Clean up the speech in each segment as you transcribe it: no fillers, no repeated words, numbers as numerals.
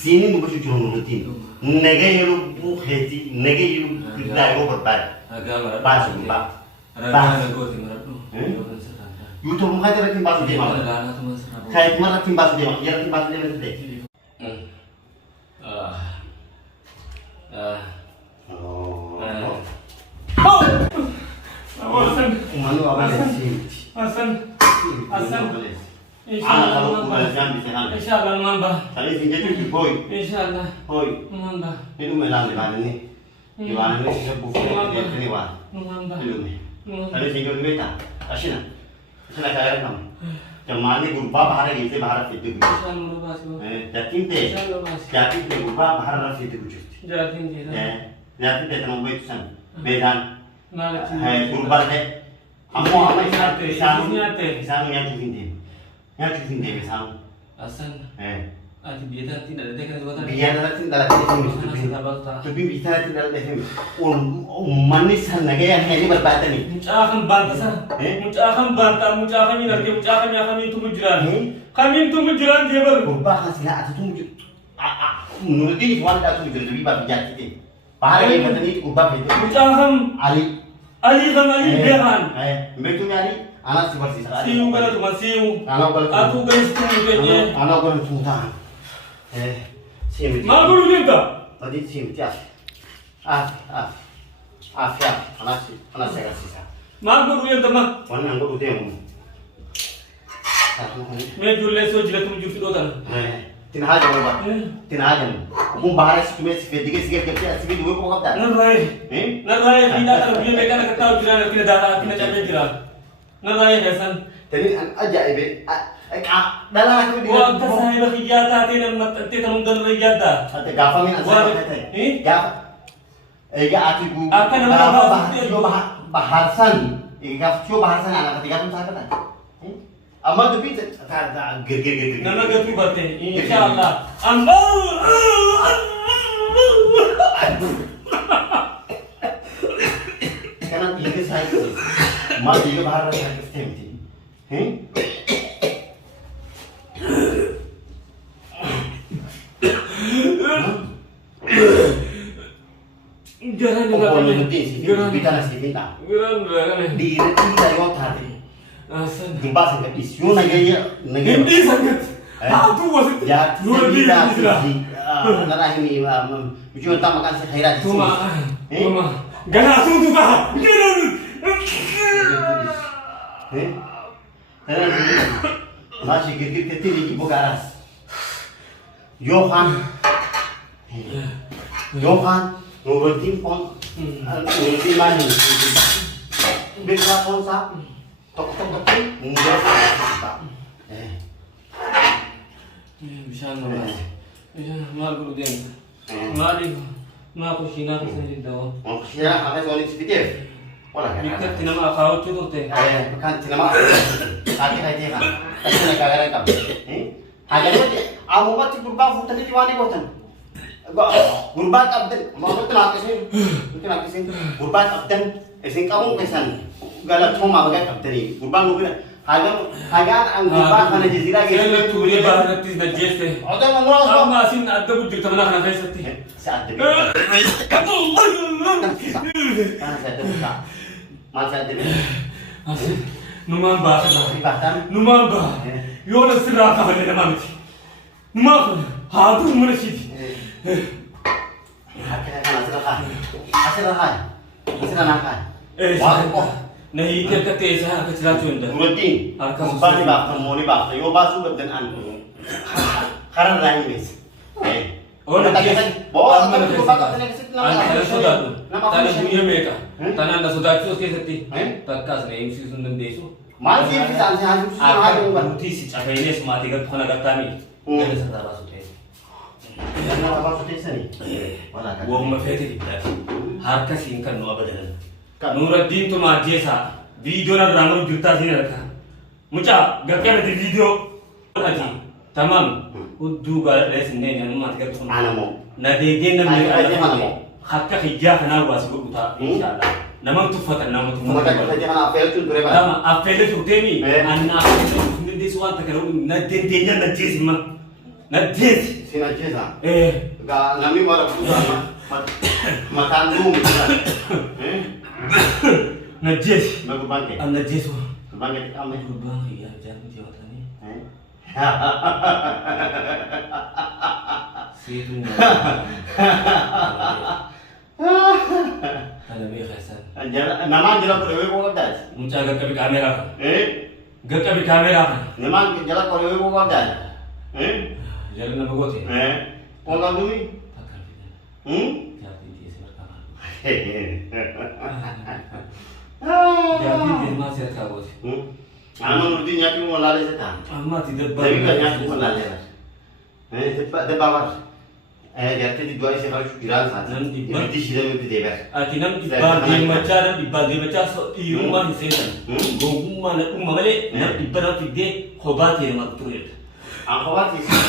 Sini bukan cuma rutin. Negara lu kheti, negara lu kita itu berbat. Bas, bas. YouTube muka itu tim bas dia mana? Kayak mana tim bas dia? Ya tim bas dia mana tu? Manu apa sih? Hasan. Kalau kembali jam bisa kan? Insyaallah mamba. Tadi sini tu boy. Insyaallah. Boy. Mamba. Itu melang di mana ni? Di mana ni? Saya buku dia ni wah. Mamba. Belum ni. Tadi sini tu beta. Asina. Asina kaya kamu. Jamani gurba bahar gitu bahar itu. Insyaallah basu. Jatim te. Jatim te gurba bahar itu kucing. Jatim te. Jatim te temu itu san. Bedan. Nalat. Gurba te. Amo Isanu yang tu hindi. Yang tu hindi isanu. Hasan. Ati biar tidak ada kan buatan. Biar nanti tidak ada sini. Tapi bisa tidak ada sini. Manis naga yang ini berbeda ni. Muncahkan bantasan. Muncahkan bantah, muncahkan ini nanti, muncahkan yang kami itu menjeran. Kami itu menjeran dia baru. Gurba hasilnya atau tu mujur. Menurut ini tuan dah tu mujur lebih bagus jadi tu. Bahaya yang kata ni gurba itu. Muncahkan Ali kan Ali Behan. Betul ni Ali. Anak seperti saya. Siu kalau cuma siu. Anak kalau. Aku kan itu mungkinnya. Anak kalau cuma. Siu. Mana dulu ni tak? Tadi siu tiap. Siap. Anak saya kasih saya. Mana dulu yang teman? Mana anggur tu yang. मैं जुल्ले सोच रहा तुम जुट दो था तीन हजार होगा तीन हजार वो बाहर से तुम्हें सिगरेट दिखे सिगरेट करते हैं सिगरेट वो कब तक न भाई बिना तो ये बेकार करता हूँ जिरा किने दादा किने चाबे जिरा न भाई हसन तेरी अजाइब dalam aku वो अब साहिब की याद आती न मत ते तुम दल रही याद आ अते गाफा में असर कहते हैं गाफा ये आती गु आपका नंबर जो बाहर सन ये गाफ जो बाहर सन आना ketika तुम साथ था अम्मा तो भी गिर नन्ना गप्पी बातें इंशाअल्लाह अम्मा karena ini saya mal juga bahar rasa sistem ti Garan juga kita nasi kita garan di kita yo tadi Hasan Gimba sangat isu negara hindi sangat tu wasat ya luar biasa nara ini ujian makan si khairat Tuma gana tu ka masih gigit ketir di bogaras Johan Nuruddin pon Nuruddin mani Bikra pon sa tok enggak bisa nolak mal guru dia mari ma ko sina ko sa daw siya apa soalnya sepitir wala kan ikat tinama kau tu te kan tinama tadi hai kan kasi nagkagaran ka hagan mo amo ba ti kurba futa ni diwani botan gurbat abdan mo ko tinakisin gurbat abdan isin kamu kesan galak thoma bagai kapteri gurban mo hagan ang gurbat kana jazira Kaya tu ye baharat tis najeste oda ngoro amma asin adda budir tamana kana kaisati saat de kan saya buka masa de asin numamba bahkan numamba yona siraka bale namamti numamba hadu murshidi akhirnya kan asirahan wah Nahi ke kate sa kecila cunda. Nuruddin, Harka gurbaan ni susah. baafta mooni baafta yoo baasuu baddan an karan raayii bees. Oh, Boo akka gurbaa qabdan eegsitti Ana sodaatu. Tana guyya meeqa? Eh? Tana na sodaachuu keessatti. Eh? Takkaas na eegsiisuu hin dandeessu. Maal siif isaan si haasofsiisu haa ta'uu Akka bara. nuti si cafeenes maatii gad kana gattaami. Gada sarara baasu ta'e. Nama baasuu teessanii. Walaa kan. Woomma feete dibdaati. Harka siin kan nu abadalan. Kan. Nuraddiin tuma ajjeesaa. Viidiyoon irraa maru jirtaa siin arka. Mucaa gaqqabati viidiyoo. Ati tamam. Hudduu gaadhee sinneen yanummaati gad kun. Ana moo. Na deegeen namni Akka fayyadee mana moo. Akka hijaa kanaa waasi godhutaa inshaallah. Nama tuffatan nama Ummata tuffatan. fayyadee kana affeerachuun ture bara. Dama affeelle turteemi. Eh. Anna affeelle dandeessu waan takka na dandeenya na jeesi ma. Na jeesi. Siin ajjeesa. Eh. Namni mara fuudhaa mataan duumu jira. Na jeesi. Ma gurbaan kee. An na jeesu. Gurbaan kee amma. Gurbaan kiyyaa jaallu jabatanii. Seetu kana beekaysan. Namaan jala qoree boo qabdaati. Mucaa gaqqabi kaameeraa kana. Eh? Gaqqabi kaameeraa kana. Namaan jala qoree boo qabdaati. Eh? Jala nama goote. Eh? Koo qabdumi? Takka fidan. Jaatiin teessee harkaa Jaatiin deemaa si harkaa goote. Amma nuti nyaachuu walaalee isa ta'a. Ammaati dabbaa. Deebii kan nyaachuu walaalee bara. Dabbaa bara. Gartee diddoo isee kan iraan isaati. Namni dhibbaa. Ibiddi ishee namni itti deebi'a. Ati nam dhibbaa deemachaa dhiirummaa hin seetan. Gowwummaa na dhumma malee nam dhibba nama fiddee kophaa ta'e nama turedha. An kophaa teessee.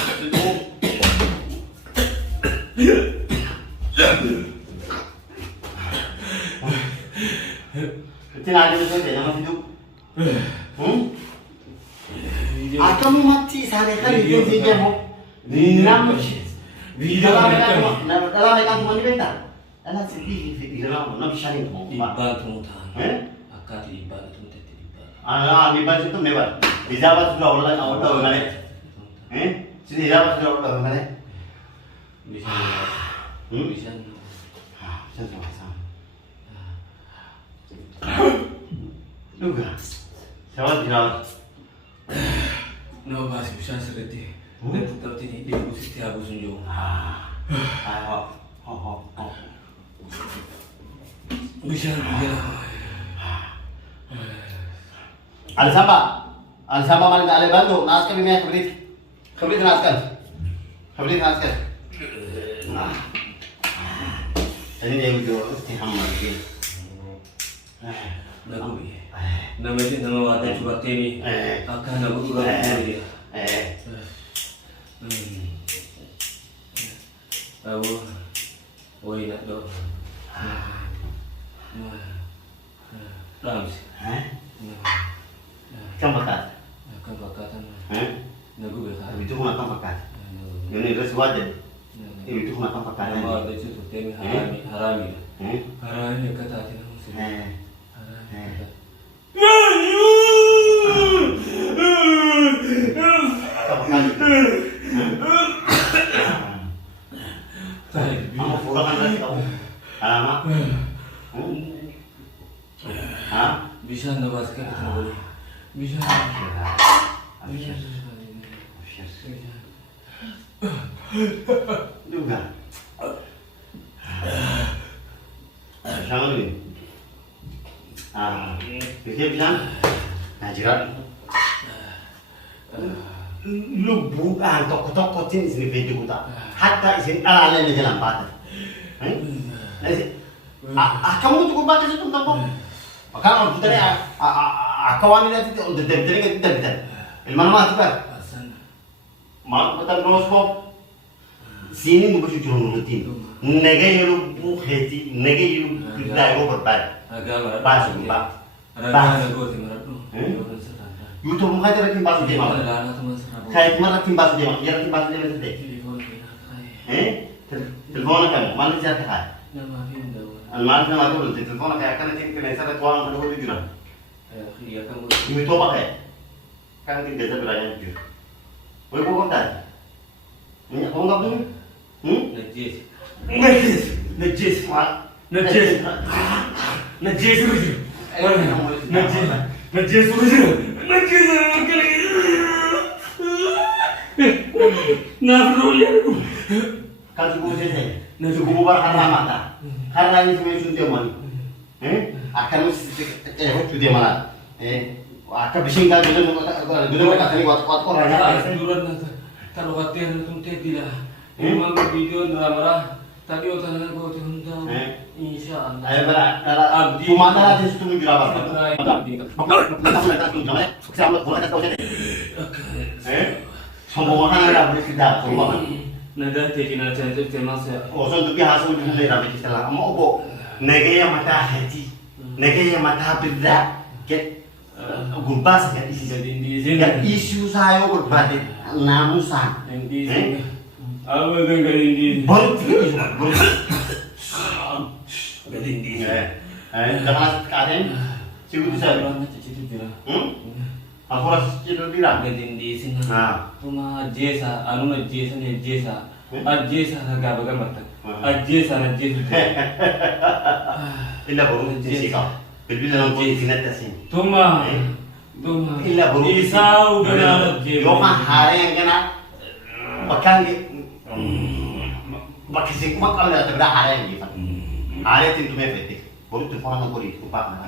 Itti naa jiru ta'e nama fiduu. Akkamumatti isaanii kan ittiin fiigamu nama Viidiyoo dhalaa meeqaan tumanni beektaa? Dhalaa sadii fi dhiiraa nama shanii tumamu. dhibbaa tumuu ta'an. Akkaatii dhibbaa tumtetti dhibbaa. Dhibbaa jirtu mee bara. Biizaa baatu dura wal dhawe malee. Si biizaa baatu dura wal dhawe malee. Bishaan. Bishaan sama sama. Dhugaa. Sabaa jiraatu. Nama baasi bishaan sirriitti. Natti taphatanii deemuu sitti haa buusun jiru. Bishaan biyya. Alisaba maal gaalee baatu naas qabi mee kibrit naas qabi. Ini dia video isti hamma dia. Nama wadah coba teni. Akan nama ulang dia. Tahu, oi nak do. Dams. Kamu bakat. Akan bakatan. Nagu bekas. Itu cuma kamu bakat. Ini terus wajib. Itu cuma kamu bakat. Nama ada itu temi harami. Harami kata hati nama sih. Harami. Kamu bakat. Kamu pulang kan dari kamu. Alamak. Bisa nabaskan kita boleh. Bisa. Juga. Sama ni. Bisa. Najirat. Lu bukan toko-tokotin sini video kita. Hatta isin ala ni jalan patah. Kamu tu kau baca situ tentang maka orang kita ni kawan ni nanti untuk dari kita kita. Ilmu mana tu kan? Mak betul terus kau sini tu bersujud nurutin. Negeri lu bukheti, negeri lu kita itu berbat. Basu pak. YouTube muka tu rakyat basu dia mak. Kayak mana rakyat basu dia mak? Ya rakyat basu dia macam telepon kan? Mana siapa kan? Almarhum nama tu betul. Telepon kayak kan cik kena saya tuang kedua tu juga. Iya kamu. Ini tu apa kayak? Kan kita biasa berani juga. Boleh buka tak? Ini kau nggak punya? Najis. Najis. Najis suruh sini. Najis kali. Nah perlu lihat. Kalau cukup saja, cukup bubar karena mata, karena ini cuma suntik mani. Akan mesti cuci mana? Akan bisingkan dulu kata ni kuat orang Saya duluan taruh hati untuk tidak. Memang video drama tadi otak aku tentang insya Allah. Ayo berat, cuma ada di situ berapa? Sombongan ada boleh tidak sombongan. Nada tekinan itu tema saya. Oh, so tu biasa tu kita dah bercakap lah. Mau apa? Negara mata hati, negara mata beda. Ket gurbas ket isi Jadi di sini. ket isu saya berbalik namusan. Di sini. Apa kan di Baru itu baru. di Jangan kalian cikgu saya. Aku rasa cikgu bilang. di sini. Nah. Cuma jesa, anu na jesa ne jesa. Jesa na baga mata. Jesa na jesa. Illa baru jessica. Bilbil dalam posisi netasin. Tuma. Illa baru Isau gana jesa. Yo mah hari yang kena bakal bakisik mak kalau ada hari yang gitu. Hari itu tu mepet. Baru tu orang nak beri upah.